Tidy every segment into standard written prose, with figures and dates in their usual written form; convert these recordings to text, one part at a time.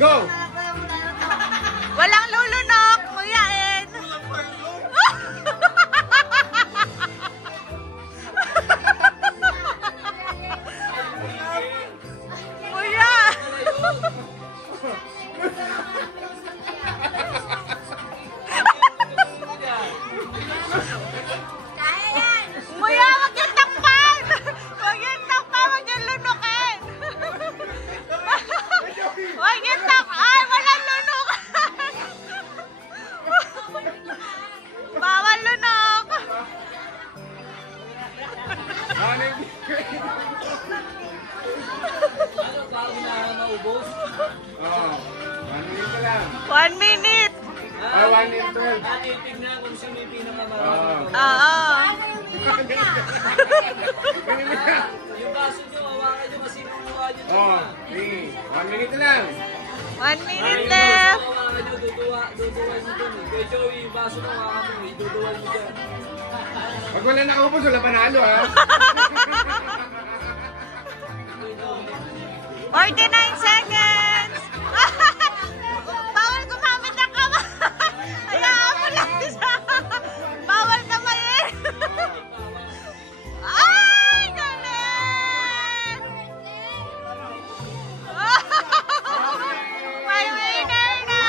Go! Walang lulunok, nguyain. Nguya. Nguya, wag yung takpan. Wag yung takpan, wag yung lunukin. Wag yung takpan. Ay, walang lunok. Bawal lunok. Oh, 1 minute lang. 1 minute. Ay, 1 minute 12. Tignan kung sino yung pinakamarami. Oo. Ganun na. Yung baso nyo, hawakan nyo kasi kumuha nyo. Oh, 1 minute lang. 1 minute left. Hawakan nyo, duduwan nyo dun. Kaya Joey, yung baso mo, hawakan mo, duduwan nyo dyan. Pag wala nakaubos, wala panalo ha. 49 seconds. Bawal gumamit ng kamay. Hayaan mo lang siya. Bawal kamayin. Ay, galing. May winner na.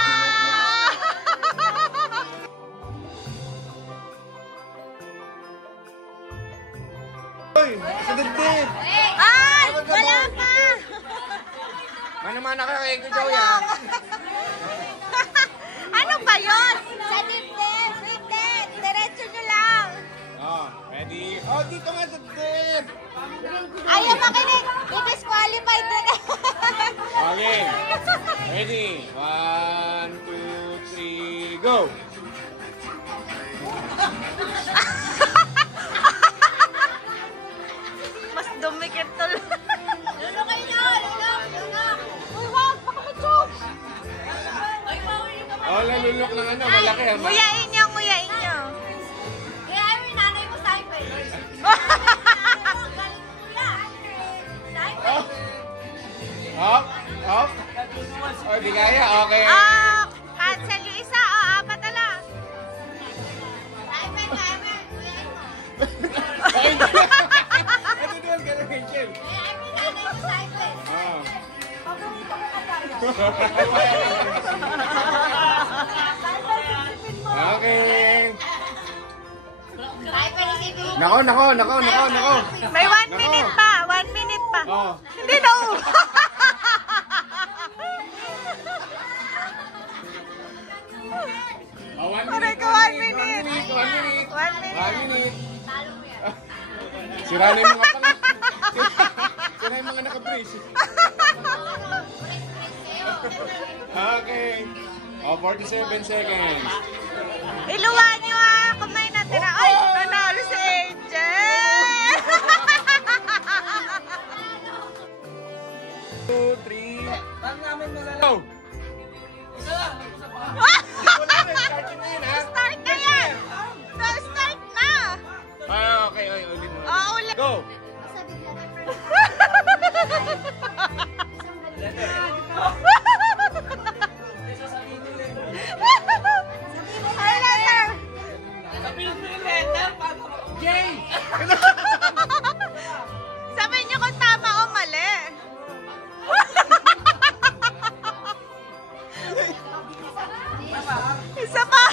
Uy, sadadit. Ay, wala pa. Mana-mana ka kay Kuya yan. Ano ba yun? Sa dibdib, dibdib. Diretso nyo lang. Oh, ready? Oh, dito nga sadadit. Ayaw makinig. I-disqualified din. Okay. Ready? 1, 2, 3, go! Mas dumikit tuloy. Lulukay na! Luluk! Uy, wag! Baka ma-choke! Ay, bawal yung kamay. Oh, lalulok ng ano, malaki ha. Nguyain nyo, nguyain nyo. Kaya yung nanay mo cycle. Up, up. Oh, di kaya, okay. Ah, cancel yung isa. Oh, apat na lang. Okay, ito doon, ganun, Rachel. Oh. Okay. Nako. May 1 minute pa. 1 minute pa. Oh. Hindi na. Oh, 1 Aray minute. ko, 1 minute. 1 minute. 1 1 minute. minute. Sira na yung mga pang... Sira yung mga naka-brace. Okay. Oh, 47 seconds. Iluwan nyo ah. Kumain natin na. Ay, nanalo si Angel. 2, 3, Paano namin malala? go! Isa lang. Wala na, starting na yun ha? Start na yan. Start na. Ah, okay, ulit mo. Oh, ulit. Go! Ay, letter. Sabihin mo yung letter, paano? J! Sabihin nyo kung tama o mali. Isa pa.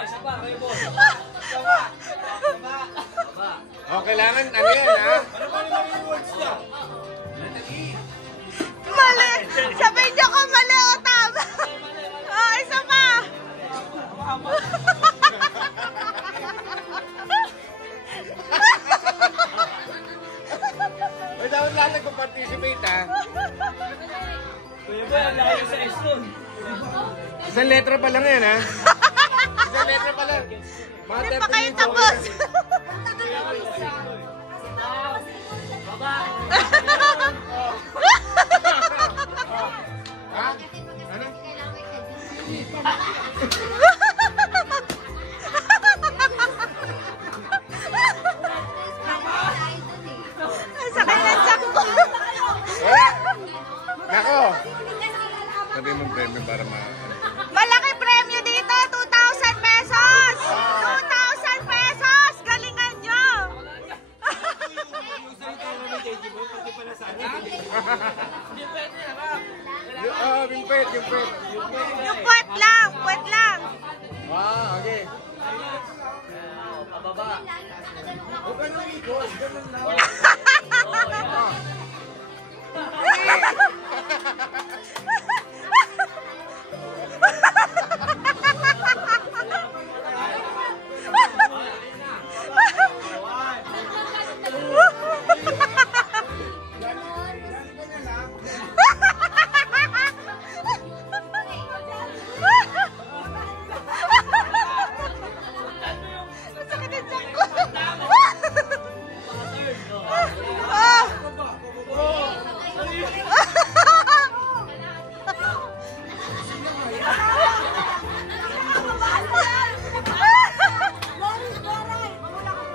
Isa pa, Rebon. Oh, kailangan, ano yan ha? Mali. Sabihin nyo kung mali o tama. Oh, isa pa. Ay, dapat lang nagpa-participate ha? Kuya Boy, ang laki sa S-Nun. Isang letra pa lang yan ha? Isang letra pa lang. Mga Hindi 30 pa kayo minutes, tapos. Baba. Ha? Ano? Ang sakit ng tiyak ko. Nako! Sabi mong premyo para Malaki premyo dito, 2,000 pesos! 2,000 pesos! Galingan nyo! yung pet. Yung puwet lang, puwet lang. Ah, okay. Pababa. Huwag ka nang ikos, ganun lang.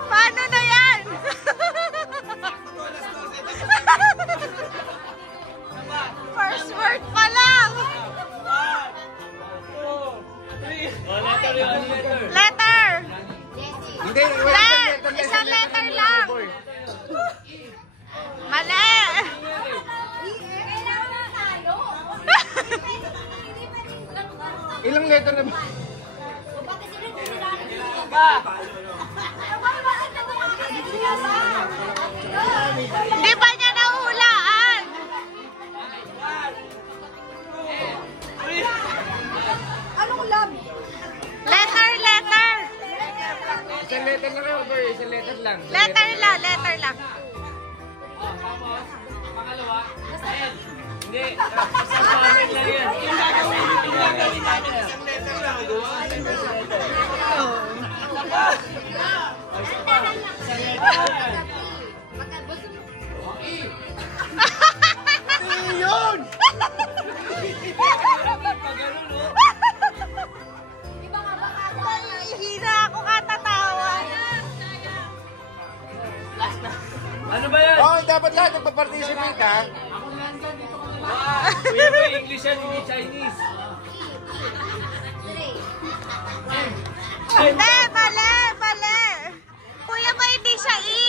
Paano na yan? First word pa lang. Letter yun, letter. Letter. Hindi, Isang letter lang. Mali. Ilang letter na ba? Di ba niya nahulaan? Anong love? Letter, letter. Isang letter na rin, boy. Isang letter lang. Letter lang, letter lang. Pangalawa, ayan. Hindi, sa pangit lang yan. Yung gagawin namin. Isang letter lang. Yun! Hihina ako katatawa. Ano ba yan? Oh, dapat lahat nagpa-participate, ha? Kuya mo English yan, hindi Chinese. Hindi, mali, mali. Kuya ba hindi siya E?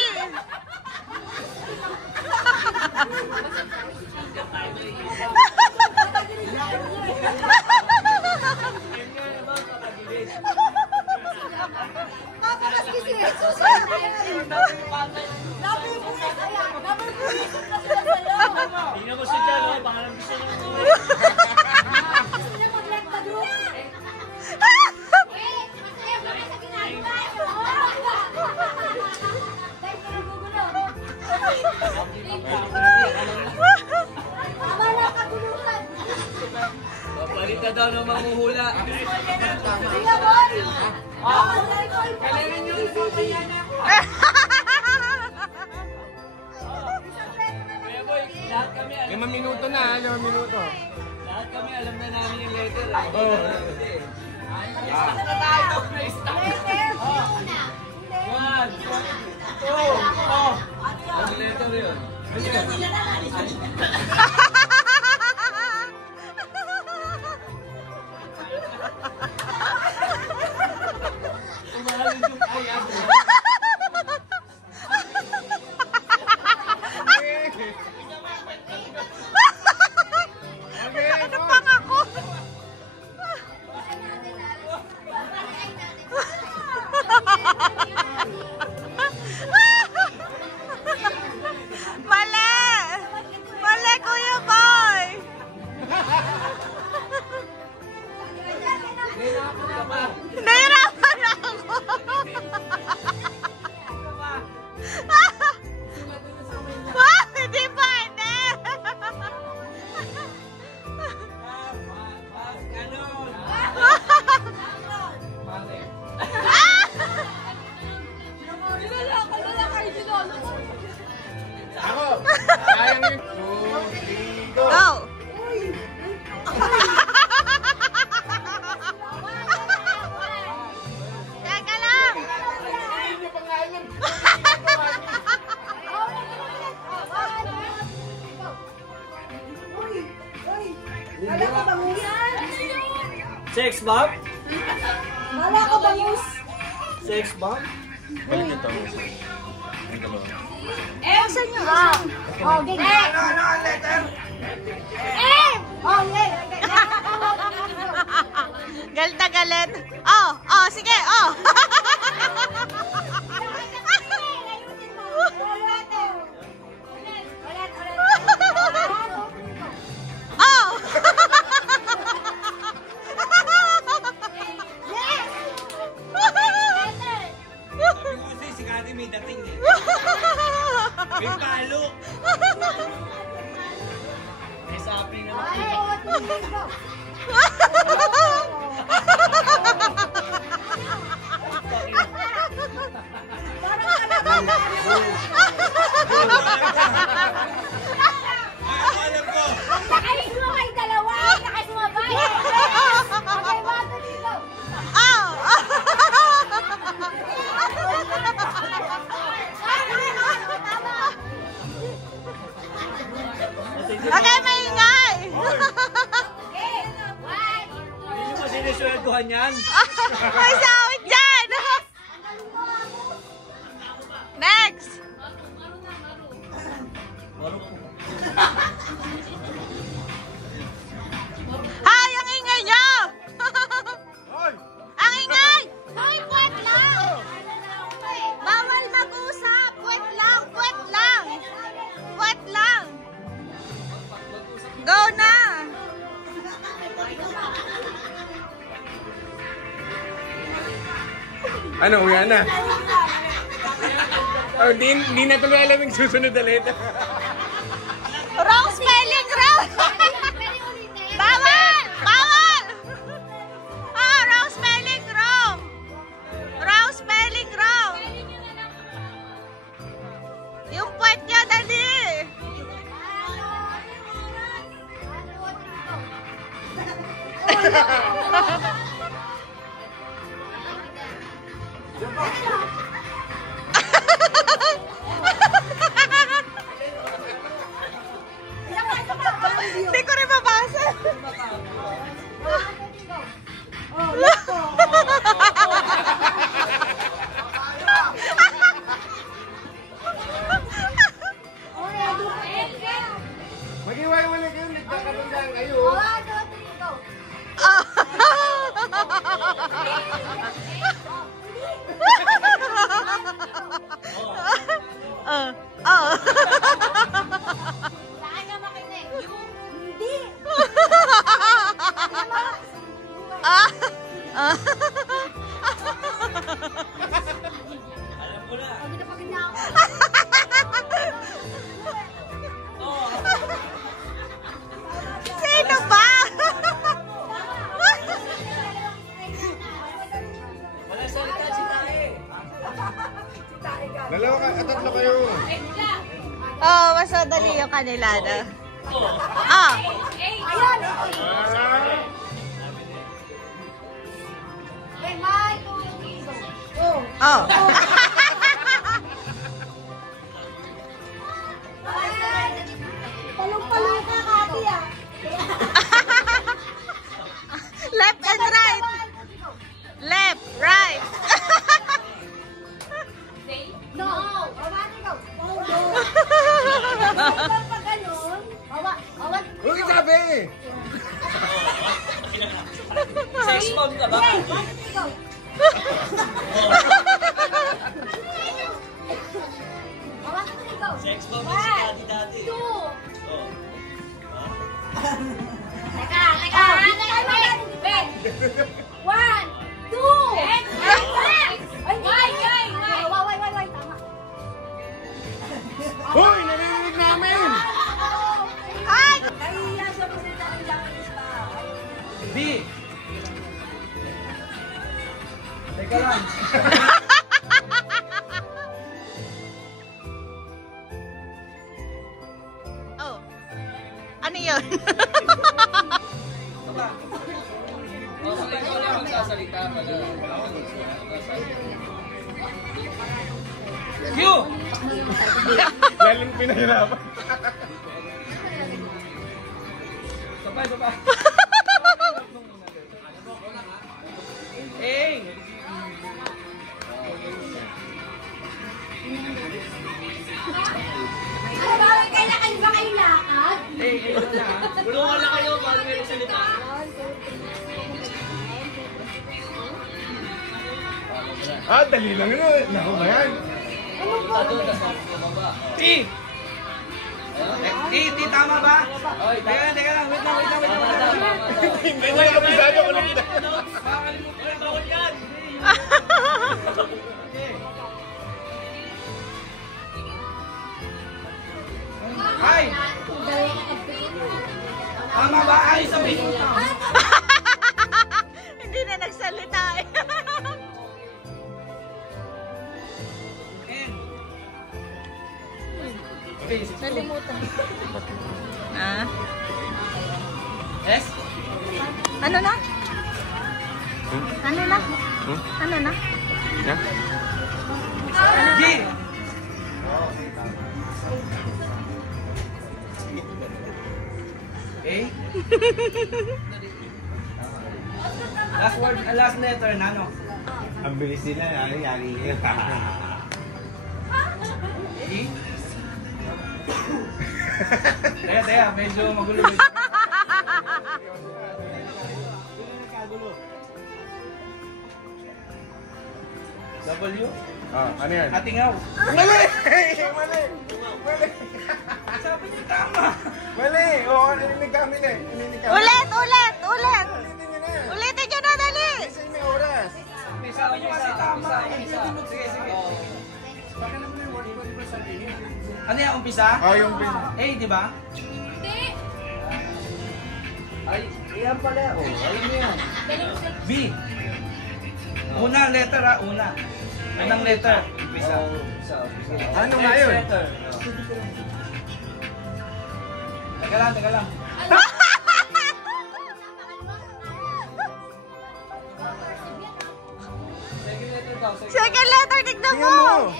Tingnan mo si Jalo, parang gusto nyo. Palita daw ng manghuhula. Kuya boy, lahat kami alam. 5 minuto na, ha? 5 minuto. Lahat kami alam na namin yung letter. Oh. One, two, oh. Ang letter yun. Umahalin yung kaya mo. Ano pang ako? Mali! Mali, Kuya Boy! Nahirapan ako! Hindi pa, hindi! Ako! Sayang yun. 2, 3, go! Go! Sex bomb? Wala ko bangus. Sex bomb? Balik ito. Ang dalawa. Saan nyo? Oh, ganyan. Letter! Oh, yeah. Galit na galit. Oh, oh, sige, oh. Oh. Kasi si Kati may dating eh. May palo. May sapling naman. Alam ko. Nakais mo kayo dalawa. Nakais mo ba? Okay, bago dito. Oh. Okay, maingay. Hindi nyo ba sinisweldohan yan? May sawit dyan. Next. Hay, ang ingay nyo. Hoy! Ang ingay. Hoy, puwet lang. Bawal mag-usap. Puwet lang, puwet lang. Puwet lang. Go na. Ano, uwi na? Oh, di na tuloy alam yung susunod na letter. Wrong spelling, wrong. Bawal! Bawal! Ah, wrong spelling, wrong. Wrong spelling, wrong. Yung puwet niya, dali. Hindi ko rin mabasa. Oh, let's go. Mag-iwalay kayo, nagkakaroon kayo. One, two, three, go. Saan ka makinig? Hindi. Alam ko na. Pagod na pagod na ako. Sino ba? Wala salita si Tae. Dalawa ka, tatlo kayo. Oh, mas madali yung kanila na. Ah. Ayan. Okay, one, two, three, go. Go. Oh. Palong-palong ka, Kati, ah. Left and right. Left, right. No. Bawati, go. No, no. Pag ganun, bawat. Huwag sabi! Sex bomb ka ba? Okay, one, two, go. Bawat, three, go. Sex bomb na si Kati dati. Two. Oh. Teka. Ben. One, two. Ay, wait. Tama. Hoy, narinig namin! Ay! Nahihiya siya magsalita ng Japanese ba? Hindi. Teka lang. Oh. Ano yun? Okay, ikaw na magsasalita pala. Q! Lalong pinahirapan. Sabay. Ah, dali lang yun. Naku ba yan? T! T, tama ba? Teka lang, wait lang. Hindi na yung kabisado ko lang. Makakalimutan, bawal yan! Ay! Tama ba? Ay, sabihin mo na. Hindi na nagsalita eh. N. Okay, Nalimutan. Ah? S. Ano na? Ano na? Ano na? Yan? G. Okay. Last word, last letter na, no? Ang bilis nila. Yari. E. Teka, medyo magulo. W. Ah, ano yan? Atingaw. Mali! Mali! Mali! Sabi niyo tama. Mali! Oo, naninig kami na eh. Ulit! Ulitin nyo na. Ulitin nyo na, dali! Kasi may oras. Sabi niyo kasi tama. Sige. Ano yan, umpisa? Oh, yung bin. A, di ba? Hindi. Ay, yan pala. Oh, ayun yan. B. Una letter ha, una. Unang letter. Umpisa. Ano nga yun? Teka lang. Second letter, tignan Tingnan mo! mo.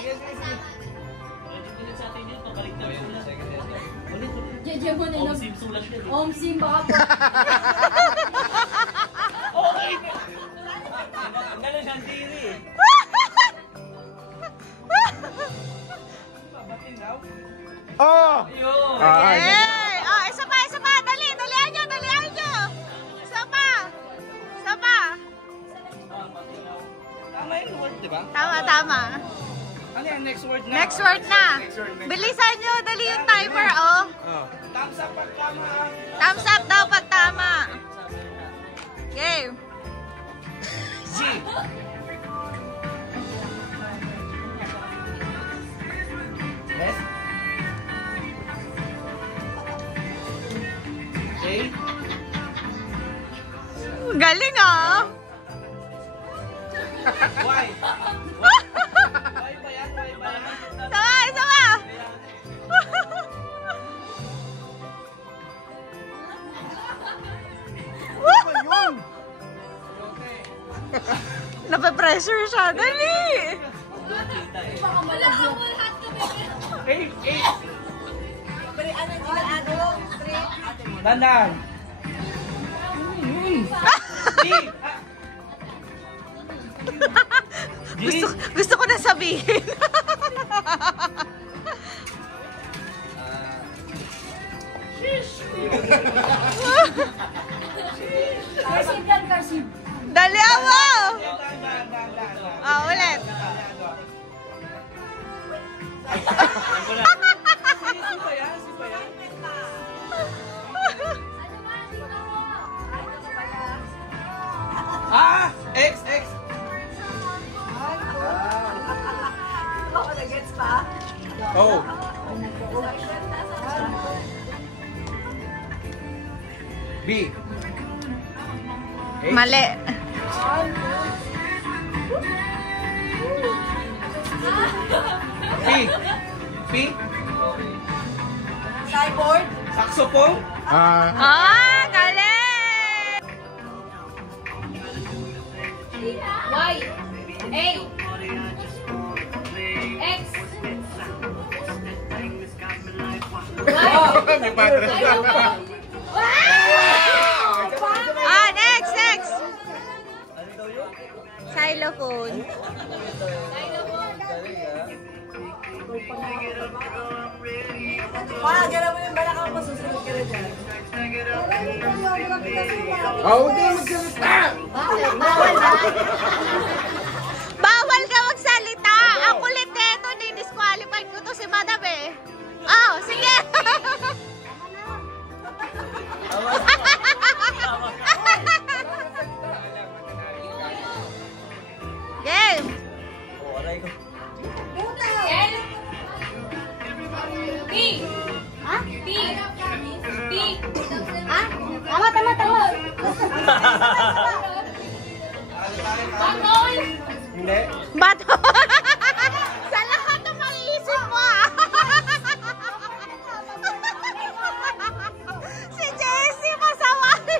Jeje mo na lang. Omsim baka po. Ganun siyang tiri eh. Oh! Ayun. Ah, Yay! Oh, isa pa! Dalihan nyo! Isa pa! Tama yung word, di ba? Tama. Ano yan, next word na? Next word na. Bilisan nyo, dali yung timer, oh. Oh. Thumbs up pag tama. Thumbs up daw pag tama. Game. G. Yes. A. Galing, ah. Y. Y ba yan? Isa pa! Nape-pressure siya. Dali! Wala ka mo lahat kami. Dandan. G. Gusto ko na sabihin. Karsib yan, karsib. Dali mo! Ulit. Ah! X. Oh. B. Mali. P. Cyborg. Saxophone. Galing! Y. A. X. May patras na. Next. Xylophone. Gano'n mo yung balakang mo, susunod ka na dyan. Oh, hindi magsalita! Bawal Ang kulit nito, di-disqualify ko to si Madam eh. Oh, sige. Game. Oh, aray ko. Tama. Hindi. Bato. Sa lahat ng maiisip mo ah. Si Jessie masaway.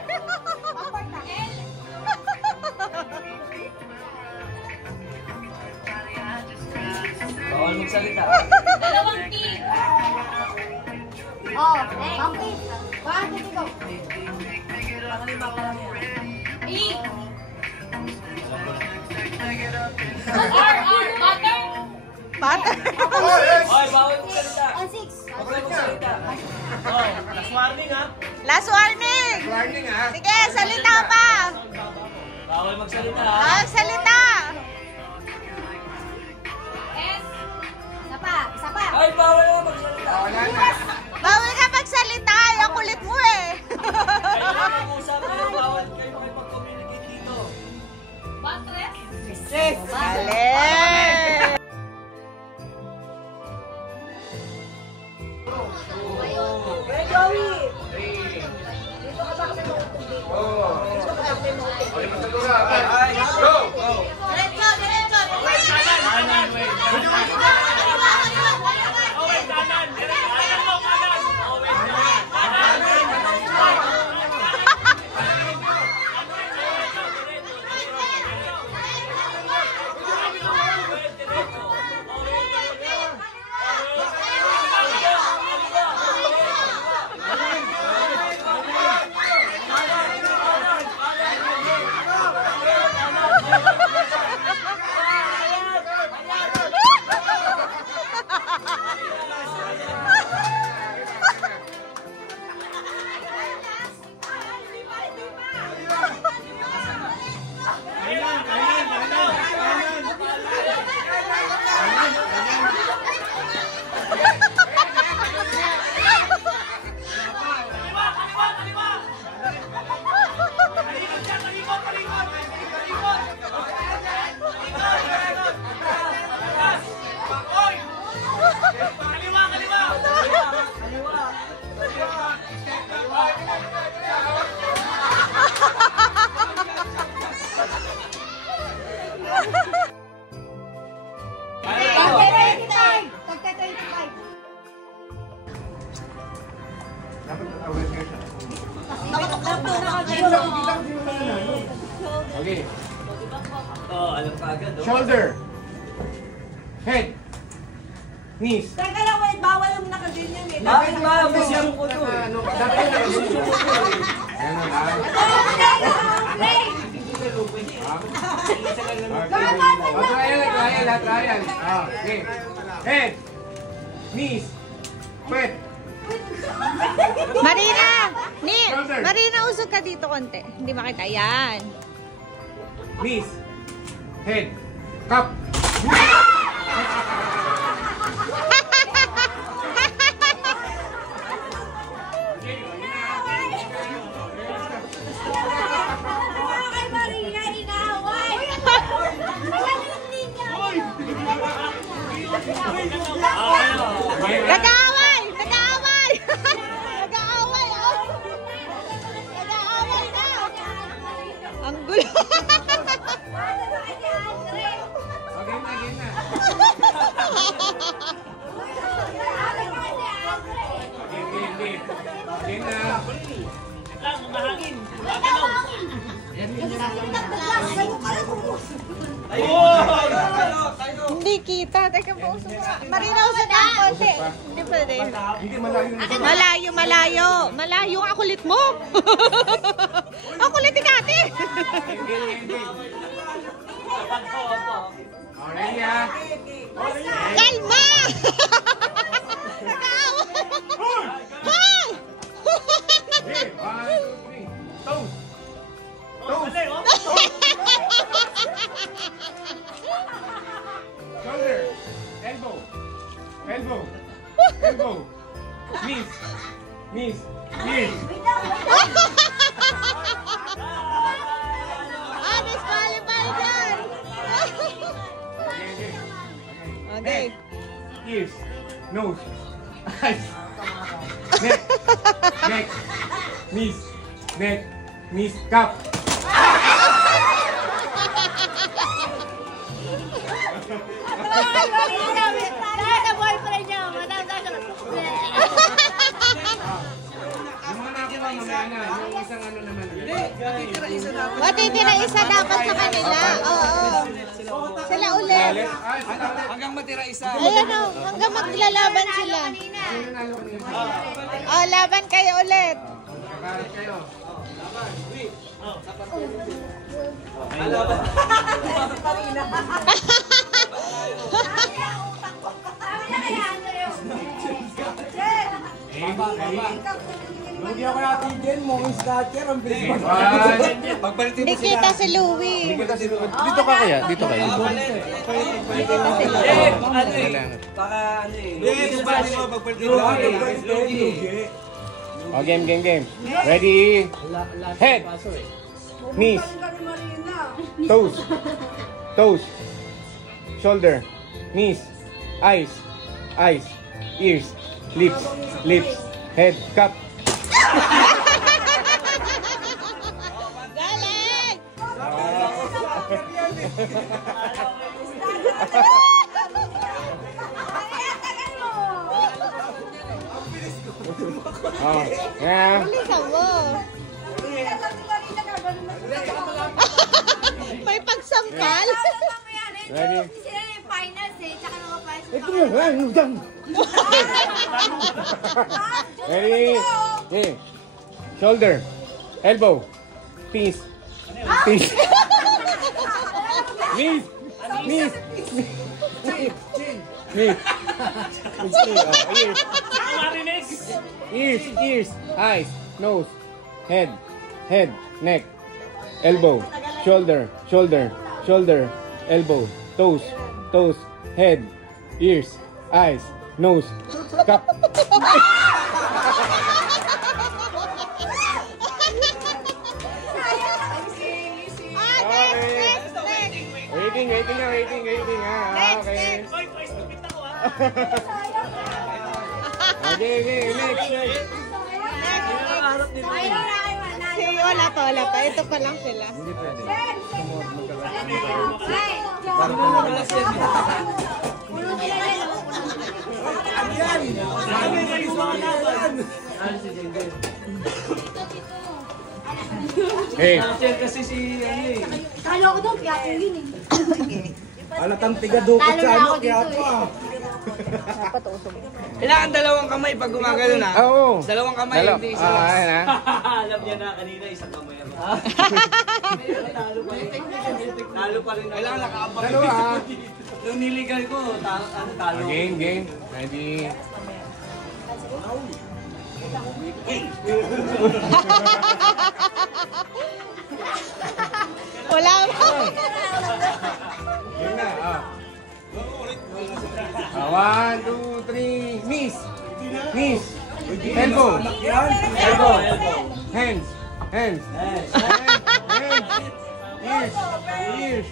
Bawal magsalita. Oh, okay. 1, 2, go. Bato. Hoy, bawal magsalita. On 6. Huwag kayo magsalita. Oh, last warning ha. Last warning. Warning ha. Sige, salita pa. Bawal magsalita ha. Ah, salita. Isa pa. Ay, bawal na magsalita. Wala na. Bawal ka magsalita. Ang kulit mo eh. Kayo na mag-usap kayo. Bawal kayo makipag-communicate dito. Alin. Ay, Go! Okay. oh, alam ka agad. Oh. Shoulder. Head. Knees. Teka lang, wait, bawal yung nakaganyan eh. Bakit ba? Gusto ko to eh. Ano, dapat yung nakasusyo ko eh. Ano lang. Trial. Okay. Head. Knees. Pwet. Marina! Shoulder. Marina, usog ka dito konti. Hindi makita. Yan. Knees. Head. Cup. Kay Maria, inaway. Nag-aaway! Nag-aaway! Nag-aaway, oh! Nag-aaway na! Ang gulo! Game na. Game na. Hindi kita. Teka po, usog ka. Marina, usog ka konti. Hindi pwede. Hindi malayo. Malayo. Malayo ang kulit mo. Ang kulit ni Kati. Okay ha. Kalma! Nag-aaway! Hoy! Okay, 1, 2, 3. Toes. Shoulder. Okay. Ears. Nose. Eyes. Neck. Neck. Knees. Neck. Knees. Cup. Dahil sa boyfriend niya, madam. Yung mga nakuha mamaya na. Yung isang ano naman. Matitira isa dapat sa kanila. Oo. Sila ulit. Hanggang matira isa. Ayan o, hanggang maglalaban sila. Oh, laban kayo ulit. Kakalit kayo. Hindi ako natin dyan, mga scotcher, ang bilis mo. Pagbalitin Hindi kita si Louie. Dito ka kaya? Dito kayo. Baka ano eh. Oh, game. Ready? Head. Knees. Toes. Shoulder. Knees. Eyes. Ears. Lips. Head. Cup. Galing! Oh, yeah. Bilisan mo. May pagsampal. Ready? Sila yung finals eh, tsaka nakapasok. Ready? Okay. Shoulder. Elbow. Knees. Knees. Ears. Eyes. Nose. Head. Neck. Elbow. Shoulder. Elbow. Toes. Head. Ears. Eyes. Nose. Cup. Waiting. Okay. Okay, next. Wala pa. Ito pa lang sila. Hindi pwede. Hey. Kasi si ano eh. Talo ko doon, kaya ko yun eh. Alatang tiga-dukot sa ano, kaya ako ah. Kailangan dalawang kamay pag gumagano na. Oo. Dalawang kamay, hindi isa. Ayan ha. Alam niya na kanina, isang kamay ako. Talo pa rin. Kailangan nakaabang. Dalawa ha. Nung niligal ko, talo. Game. Ready. Wala pa. Game na. 1, 2, 3. Knees. Elbow. Hands. Ears.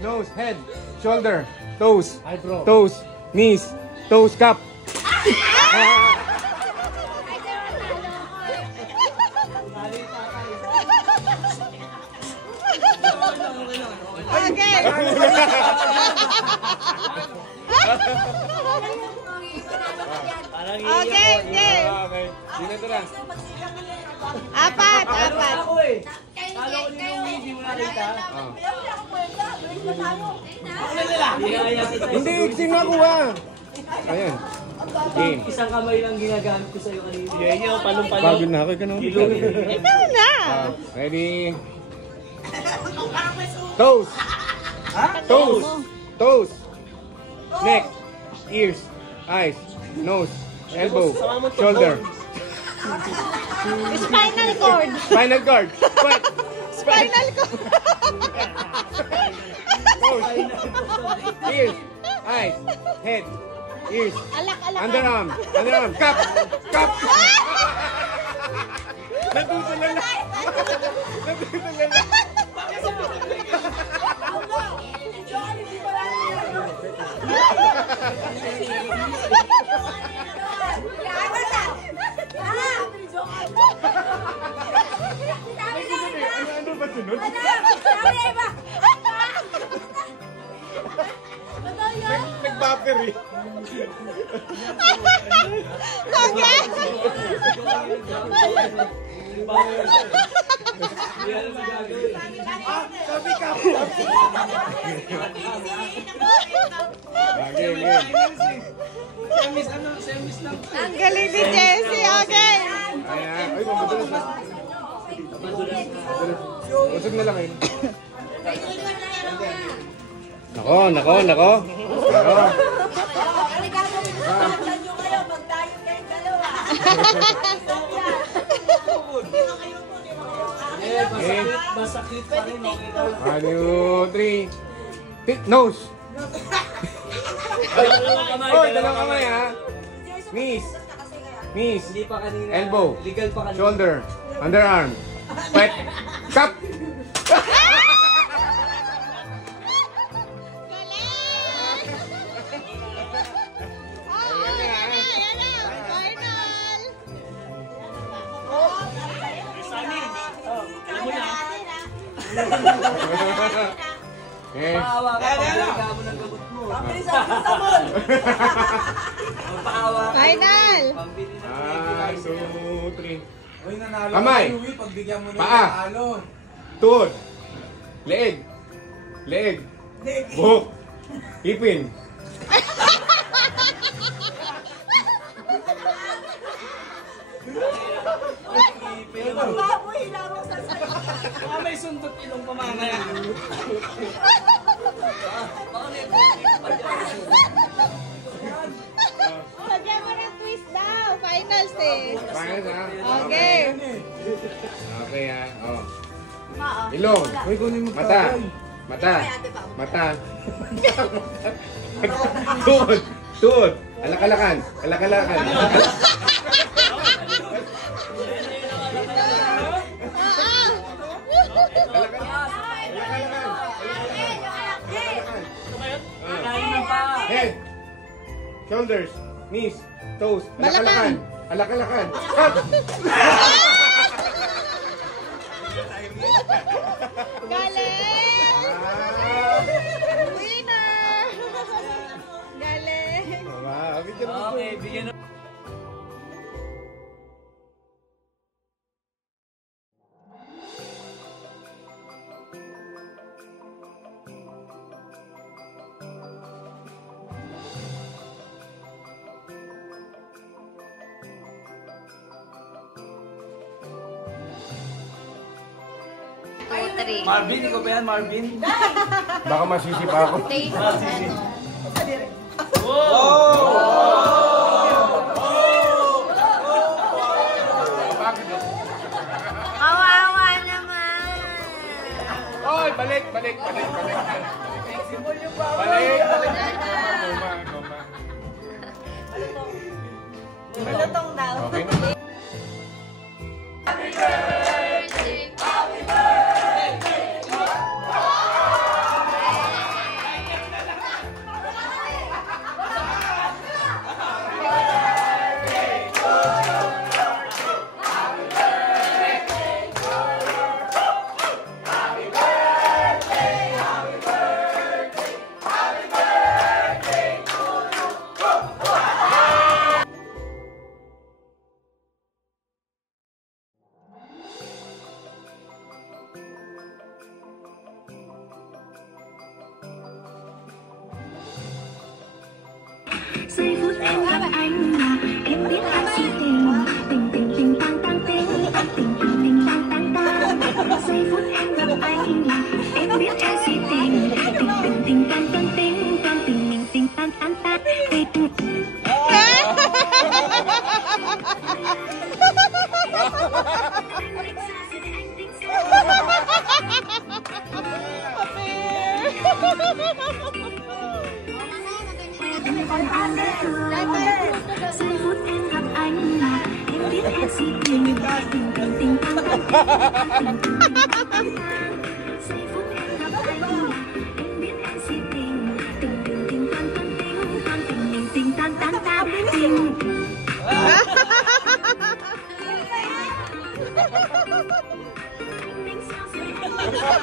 Nose. Head. Shoulder. Toes. Knees. Toes. Cup. Okay. Okay. Sino ito na? Apat. Ako eh. Talo ko ni Louie, hindi mo nakita. Hindi, sino nakuha? Ayan. Game. Isang kamay lang ginagamit ko sa'yo kanina. Yan yung palong-palong. Pagod na ako. Ikaw Ikaw na. Ready? Toes. Neck. Ears. Eyes. Nose. Elbow. Shoulder. Spinal cord. Spinal cord. Spinal cord. Ears. Eyes. Head. Ears. Alak. Underarm. Cup. Natutulala. Nag-buffer eh. Okay. Sabi ka. Semis lang. Ang galing ni Jessie. Okay. Ayan. Ay, madulas na. Usog na lang eh. Nako, nako, nako. Nako. nyo kayo, magtayo kayong dalawa. Masakit pa rin. 1, 2, 3. Hit nose. Oh, dalawang kamay ha. Knees. Knees. Hindi pa kanina. Elbow. Legal pa kanina. Shoulder. Underarm. Pet. Cup. Eh. Paawa ka, pagdaga mo ng gamot mo. Paawa ka. Final. Pambili ng 1, 2, 3. Uy, nanalo Kamay. ka, Louie. Pagbigyan mo na Paa. yung talo. Tuhod. Leeg. Leeg. Buhok. Ipin. Baboy, lamang sa may suntot ilong pa mamaya. Lagyan mo ng twist daw. Finals eh. Pangit ha? Okay. Okay ha. Oh. Ilong. Uy, kunin mo Mata. Mata. Mata. Tuhod. Tuhod. Alakalakan. Alakalakan. Head. Shoulders. Knees. Toes. Alakalakan. Alakalakan. Up. Galing! Winner! Galing! Okay, bigyan na. Marvin, ikaw ba yan, Marvin? Baka masisipa ako. Kawawa naman! Oy, balik, balik, balik, balik. Balik, balik. Goma, goma. Malutong daw. Okay na. Giây phút em gặp anh là em biết anh si tình. Tình tình tình tang tang tình, tình tình tình tang tang tang. Giây phút em gặp anh là em biết anh si tình. Tình tình tình tang tang tình, tang tình tình tình tang tang tang. Giây phút em gặp anh là em biết em si tình. Tình tình tình tang tang tình tình tình tang tang tang. Giây phút em gặp anh là em biết em si tình. Tình tình tình tang tang tình, tang tình tình tình tang tang tang tình. Tình sao rồi anh